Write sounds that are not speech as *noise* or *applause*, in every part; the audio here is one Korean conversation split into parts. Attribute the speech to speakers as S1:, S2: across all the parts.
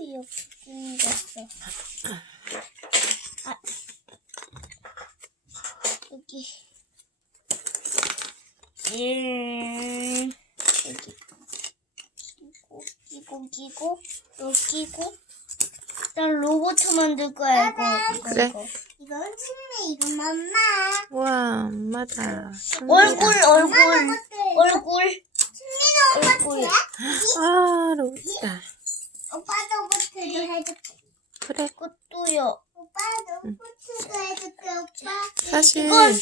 S1: 이렇게 생겼어. 아, 여기. 음, 여기. 끼고, 끼고, 끼고, 여기 끼고. 난 로봇 만들 거야, 이거. 이거,
S2: 그래.
S1: 이거.
S3: 이건 침대, 이건 엄마.
S2: 우와, 엄마다.
S1: 얼굴, 얼굴, 얼굴,
S3: 침대도
S1: 얼굴.
S2: 아, 로봇이다.
S3: 오빠도 로봇도 해줄게.
S2: 그래.
S1: 그것도요.
S3: 오빠도 로봇도 해줄게, 오빠.
S2: 사실,
S1: 이건,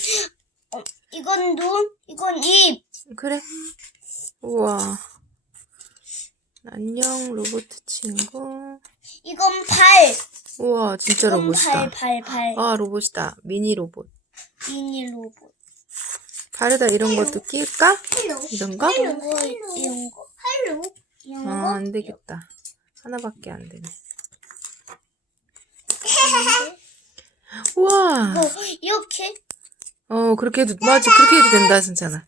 S1: 어, 이건 눈, 이건 입.
S2: 그래. 우와. 안녕, 로봇 친구.
S1: 이건 팔.
S2: 우와, 진짜
S1: 이건
S2: 로봇이다.
S1: 발, 발, 발.
S2: 아, 로봇이다. 미니 로봇.
S1: 미니 로봇.
S2: 발에다 이런 것도 끼울까?
S3: 헬로.
S2: 이런 거?
S1: 이런 거, 이런 거.
S3: 헬로.
S1: 이런
S2: 아,
S1: 거.
S2: 안 되겠다. 하나밖에 안 되네. *laughs* 우와.
S1: 이거 이렇게.
S2: 어, 그렇게 해도, 맞아. 그렇게 해도 된다, 진짜나.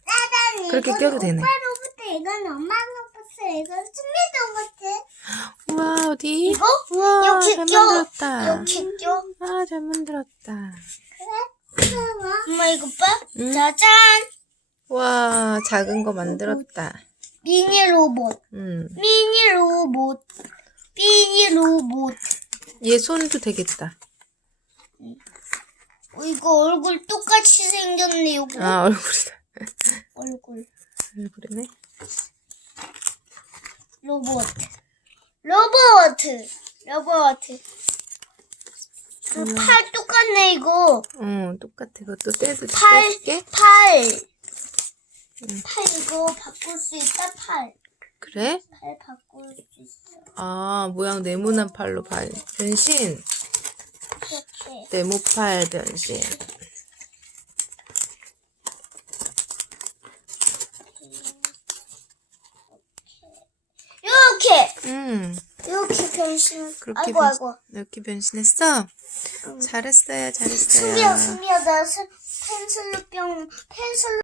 S2: 그렇게 껴도 되네.
S3: 오빠 로봇, 이건 엄마 로봇, 이건 침대 로봇.
S2: 우와, 어디?
S1: 이거?
S2: 우와,
S1: 이렇게
S2: 잘
S1: 껴.
S2: 만들었다.
S1: 이렇게 껴.
S2: 아, 잘 만들었다.
S3: 무서워.
S1: 엄마 이거 봐.
S2: 응?
S1: 짜잔.
S2: 와, 작은 거 만들었다.
S1: 미니 로봇.
S2: 음.
S1: 미니 로봇. 미니 로봇.
S2: 얘 손도 되겠다.
S1: 어, 이거 얼굴 똑같이 생겼네, 이거.
S2: 아, 얼굴이다. *laughs*
S1: 얼굴.
S2: 얼굴이네.
S1: 로봇. 로봇. 로봇. 그 팔 똑같네, 이거.
S2: 어, 똑같아. 그것도 떼도
S1: 팔.
S2: 떼줄게.
S1: 팔. 팔 이거 바꿀 수 있다, 팔.
S2: 그래?
S1: 팔 바꿀 수 있어.
S2: 아, 모양 네모난 팔로 발, 변신.
S1: 이렇게.
S2: 네모팔 변신.
S1: 이렇게.
S2: 음,
S1: 이렇게 변신.
S2: 그렇게
S1: 아이고,
S2: 변-
S1: 아이고.
S2: 이렇게 변신했어? 잘했어요, 잘했어요.
S1: 수미야, 수미야, 나 스- 펜슬로 병, 펜슬로